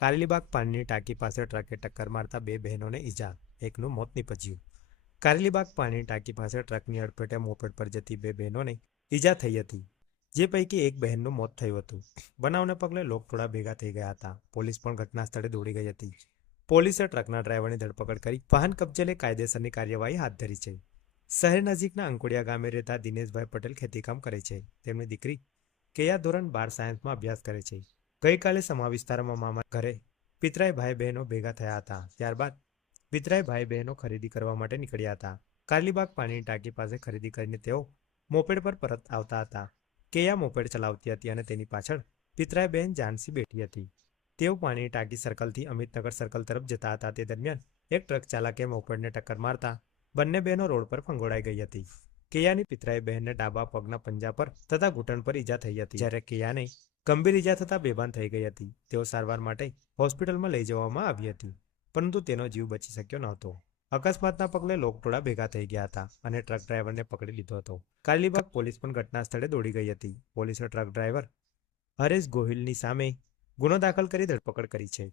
કારેલીબાગ પાણીની ટાંકી પાસે ટ્રકે ટક્કર મારતા બે બહેનોને ઈજા, એકનું મોત નીપજ્યું. કારેલીબાગ પાણીની ટાંકી પાસે ટ્રકની અડફેટે મોપેડ પર જતી બે બહેનોને ઈજા થઈ હતી, જે પૈકી એક બહેનનું મોત થયું હતું. બનાવને પગલે લોકટોળા ભેગા થઈ ગયા હતા. પોલીસ પણ ઘટના સ્થળે દોડી ગઈ હતી. પોલીસે ટ્રકના ડ્રાઈવરની ધરપકડ કરી વાહન કબજે લઈ કાયદેસરની કાર્યવાહી હાથ ધરી છે. શહેર નજીકના અંકોડિયા ગામે રહેતા દિનેશભાઈ પટેલ ખેતીકામ કરે છે. તેમની દીકરી કેયા ધોરણ બાર સાયન્સમાં અભ્યાસ કરે છે. ગઈકાલે સમા વિસ્તારમાં મામા ઘરે પિતરાઈ ભાઈ બહેનો ભેગા થયા હતા. ત્યારબાદ પિતરાઈ ભાઈ બહેનો ખરીદી કરવા માટે નીકળ્યા હતા. કારલીબાગ પાણીની ટાંકી પાસે ખરીદી કરીને તેઓ મોપેડ પર પરત આવતા હતા. કેયા મોપેડ ચલાવતી હતી અને તેની પાછળ પિતરાઈ બહેન જાનસી બેઠી હતી. તેઓ પાણીની ટાંકી સર્કલથી અમિતનગર સર્કલ તરફ જતા હતા. તે દરમિયાન એક ટ્રક ચાલકે મોપેડને ટક્કર મારતા બંને બહેનો રોડ પર ફંગોળાઈ ગઈ હતી. કેયાની પિતરાઈ બહેનને ડાબા પગના પંજા પર તથા ઘૂંટણ પર ઈજા થઈ હતી. જ્યારે કેયાને ગંભીર ઈજા થતા બેભાન થઈ ગઈ હતી. તેઓ સારવાર માટે હોસ્પિટલમાં લઈ જવામાં આવી હતી, પરંતુ તેનો જીવ બચી શક્યો નહોતો. અકસ્માતના પગલે લોકટોળા ભેગા થઈ ગયા હતા અને ટ્રક ડ્રાઈવરને પકડી લીધો હતો. કાલીબાગ પોલીસ પણ ઘટના સ્થળે દોડી ગઈ હતી. પોલીસે ટ્રક ડ્રાઈવર હરેશ ગોહિલની સામે ગુનો દાખલ કરી ધરપકડ કરી છે.